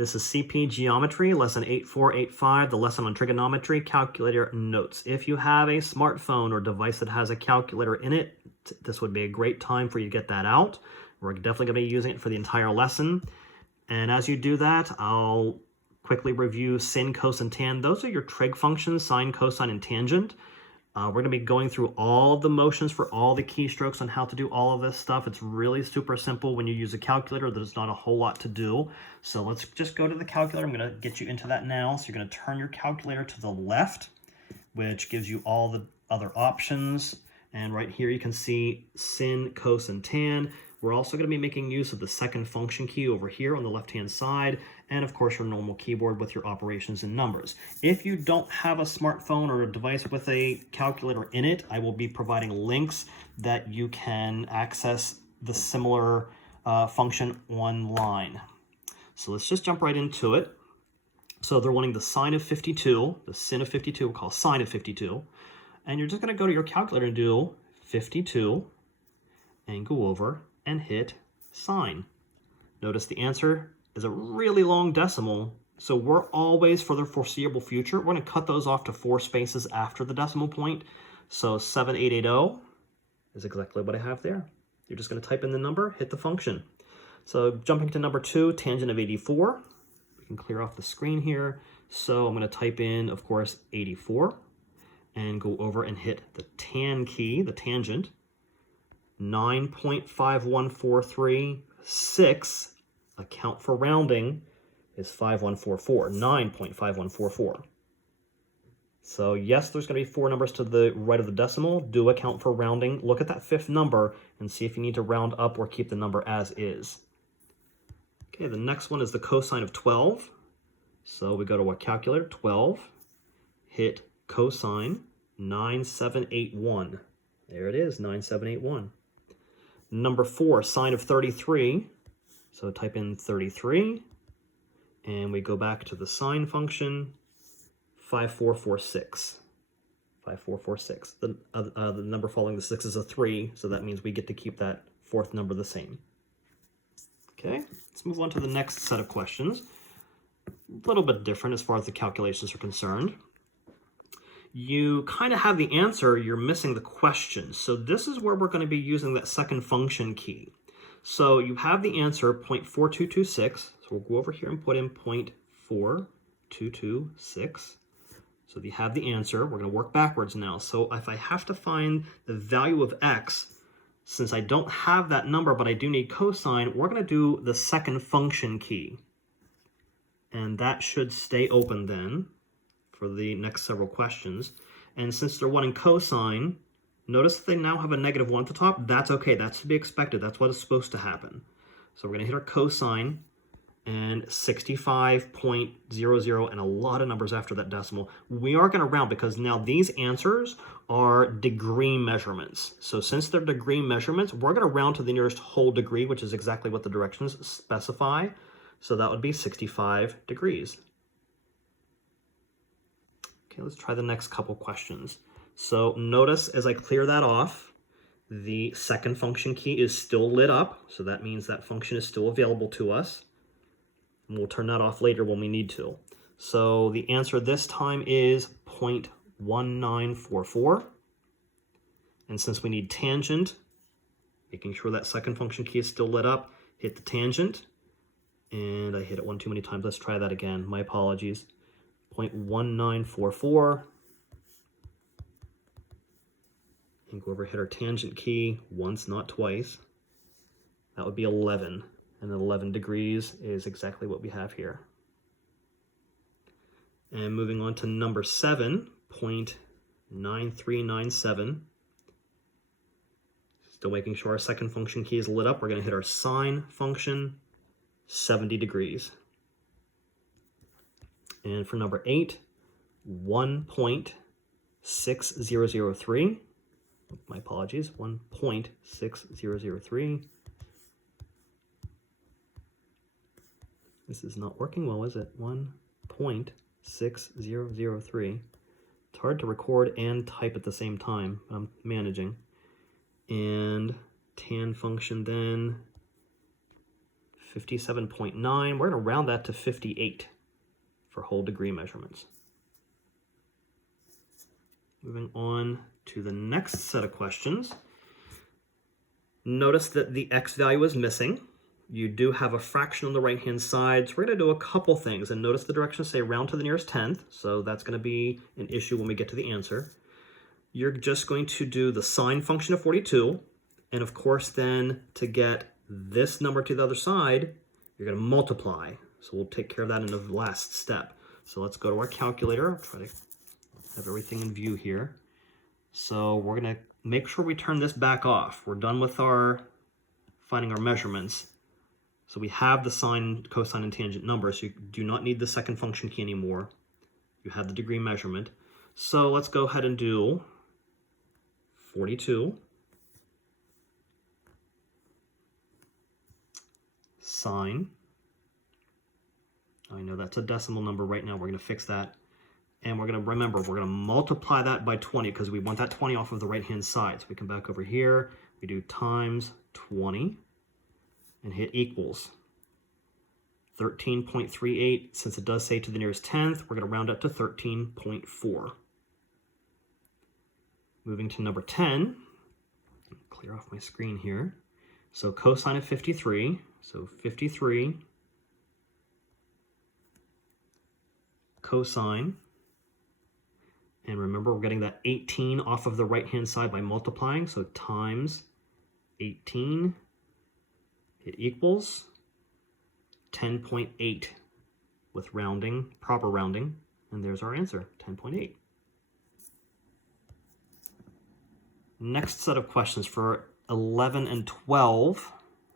This is CP Geometry, lesson 8485, the lesson on trigonometry, calculator notes. If you have a smartphone or device that has a calculator in it, this would be a great time for you to get that out. We're definitely going to be using it for the entire lesson. And as you do that, I'll quickly review sin, cos, and tan. Those are your trig functions, sine, cosine, and tangent. We're going to be going through all of the motions for all the keystrokes on how to do all of this stuff. It's really super simple when you use a calculator. There's not a whole lot to do. So let's just go to the calculator. I'm going to get you into that now. So you're going to turn your calculator to the left, which gives you all the other options. And right here you can see sin, cos, and tan. We're also going to be making use of the second function key over here on the left-hand side, and of course your normal keyboard with your operations and numbers. If you don't have a smartphone or a device with a calculator in it, I will be providing links that you can access the similar function online. So let's just jump right into it. So they're wanting the sine of 52, the sin of 52, we'll call sine of 52, and you're just going to go to your calculator and do 52 and go over and hit sine. Notice the answer is a really long decimal, so we're always, for the foreseeable future, we're going to cut those off to 4 spaces after the decimal point. So 7880 is exactly what I have there. You're just going to type in the number, hit the function. So jumping to number 2, tangent of 84. We can clear off the screen here. So I'm going to type in, of course, 84 and go over and hit the tan key, the tangent. 9.5143, account for rounding, is 5144, 9.5144. So yes, there's going to be 4 numbers to the right of the decimal. Do account for rounding. Look at that 5th number and see if you need to round up or keep the number as is. Okay, the next one is the cosine of 12. So we go to our calculator, 12, hit cosine, 9781. There it is, 9781. Number 4, sine of 33. So type in 33, and we go back to the sine function, 5446. 5446. The number following the 6 is a 3, so that means we get to keep that 4th number the same. Okay, let's move on to the next set of questions. A little bit different as far as the calculations are concerned. You kind of have the answer, you're missing the question. So this is where we're going to be using that second function key. So you have the answer, 0.4226. So we'll go over here and put in 0.4226. So you have the answer. We're going to work backwards now. So if I have to find the value of x, since I don't have that number, but I do need cosine, we're going to do the second function key. And that should stay open then for the next several questions. And since they're wanting cosine, notice that they now have a -1 at the top. That's okay. That's to be expected. That's what is supposed to happen. So we're going to hit our cosine and 65.00 and a lot of numbers after that decimal. We are going to round because now these answers are degree measurements. So since they're degree measurements, we're going to round to the nearest whole degree, which is exactly what the directions specify. So that would be 65 degrees. Okay, let's try the next couple questions. So notice as I clear that off, the second function key is still lit up. So that means that function is still available to us. And we'll turn that off later when we need to. So the answer this time is 0.1944. And since we need tangent, making sure that second function key is still lit up, hit the tangent. And I hit it one too many times. Let's try that again. My apologies. 0.1944. And go over, hit our tangent key once, not twice. That would be 11. And 11 degrees is exactly what we have here. And moving on to number 7, 0.9397. Still making sure our second function key is lit up. We're going to hit our sine function, 70 degrees. And for number 8, 1.6003. My apologies, 1.6003. This is not working well, is it? 1.6003. It's hard to record and type at the same time, but I'm managing. And tan function then 57.9. We're going to round that to 58 for whole degree measurements. Moving on to the next set of questions. Notice that the x value is missing. You do have a fraction on the right-hand side, so we're going to do a couple things. And notice the directions say round to the nearest tenth, so that's going to be an issue when we get to the answer. You're just going to do the sine function of 42, and of course then to get this number to the other side, you're going to multiply. So we'll take care of that in the last step. So let's go to our calculator. I'll try to have everything in view here. So we're going to make sure we turn this back off. We're done with our finding our measurements. So we have the sine, cosine, and tangent numbers. So you do not need the second function key anymore. You have the degree measurement. So let's go ahead and do 42 sine. I know that's a decimal number right now. We're going to fix that. And we're going to remember, we're going to multiply that by 20 because we want that 20 off of the right-hand side. So we come back over here, we do times 20 and hit equals. 13.38, since it does say to the nearest tenth, we're going to round up to 13.4. Moving to number 10, clear off my screen here. So cosine of 53, so 53 cosine. And remember, we're getting that 18 off of the right-hand side by multiplying, so times 18, it equals 10.8 with rounding, proper rounding, and there's our answer, 10.8. Next set of questions for 11 and 12,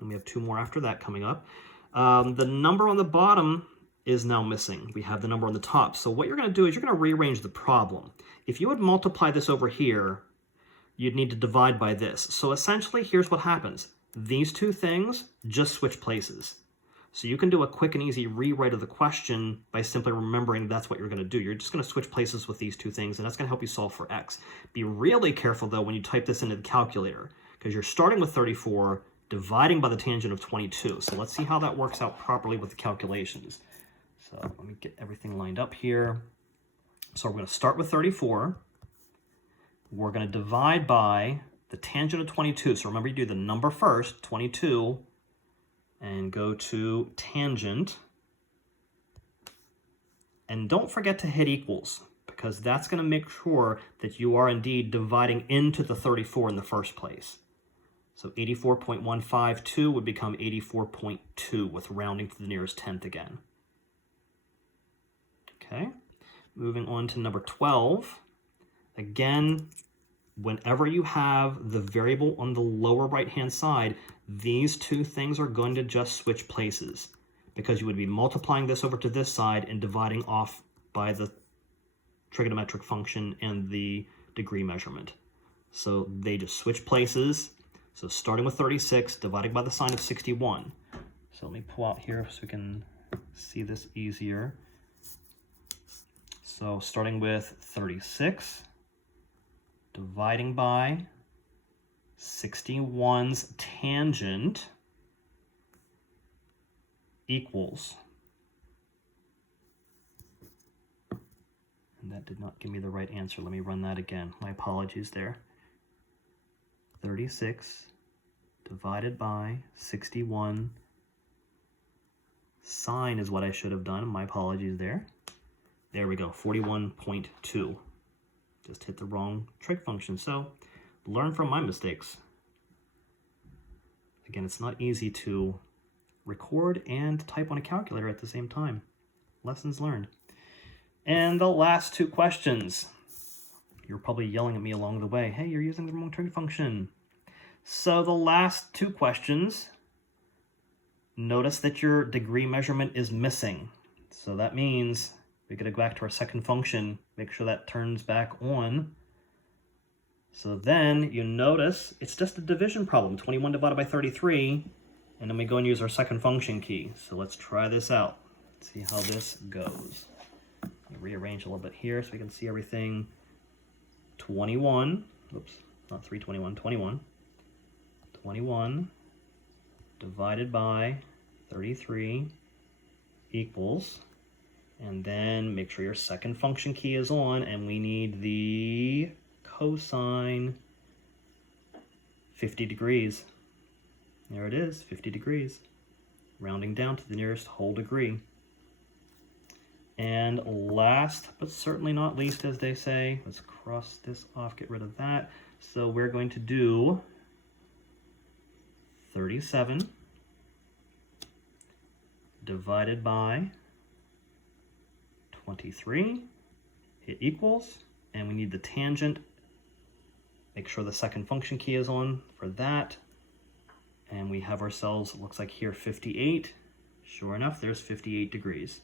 and we have two more after that coming up. The number on the bottom is now missing. We have the number on the top. So what you're going to do is you're going to rearrange the problem. If you would multiply this over here, you'd need to divide by this. So essentially, here's what happens. These two things just switch places. So you can do a quick and easy rewrite of the question by simply remembering that's what you're going to do. You're just going to switch places with these two things, and that's going to help you solve for x. Be really careful, though, when you type this into the calculator, because you're starting with 34, dividing by the tangent of 22. So let's see how that works out properly with the calculations. So let me get everything lined up here. So we're going to start with 34. We're going to divide by the tangent of 22. So remember, you do the number first, 22, and go to tangent. And don't forget to hit equals, because that's going to make sure that you are indeed dividing into the 34 in the first place. So 84.152 would become 84.2 with rounding to the nearest tenth again. Okay, moving on to number 12. Again, whenever you have the variable on the lower right-hand side, these two things are going to just switch places, because you would be multiplying this over to this side and dividing off by the trigonometric function and the degree measurement. So they just switch places. So starting with 36, dividing by the sine of 61. So let me pull out here so we can see this easier. So starting with 36, dividing by 61's tangent equals, and that did not give me the right answer. Let me run that again. My apologies there. 36 divided by 61 sine is what I should have done. My apologies there. There we go, 41.2. Just hit the wrong trig function. So learn from my mistakes. Again, it's not easy to record and type on a calculator at the same time. Lessons learned. And the last two questions. You're probably yelling at me along the way, hey, you're using the wrong trig function. So the last two questions, notice that your degree measurement is missing. So that means we got to go back to our second function, make sure that turns back on. So then you notice it's just a division problem, 21 divided by 33, and then we go and use our second function key. So let's try this out, see how this goes. Rearrange a little bit here so we can see everything. 21, oops, not 321, 21. 21 divided by 33 equals, and then make sure your second function key is on, and we need the cosine 50 degrees. There it is, 50 degrees. Rounding down to the nearest whole degree. And last, but certainly not least, as they say, let's cross this off, get rid of that. So we're going to do 37 divided by 23, hit equals, and we need the tangent. Make sure the second function key is on for that. And we have ourselves, looks like here, 58. Sure enough, there's 58 degrees.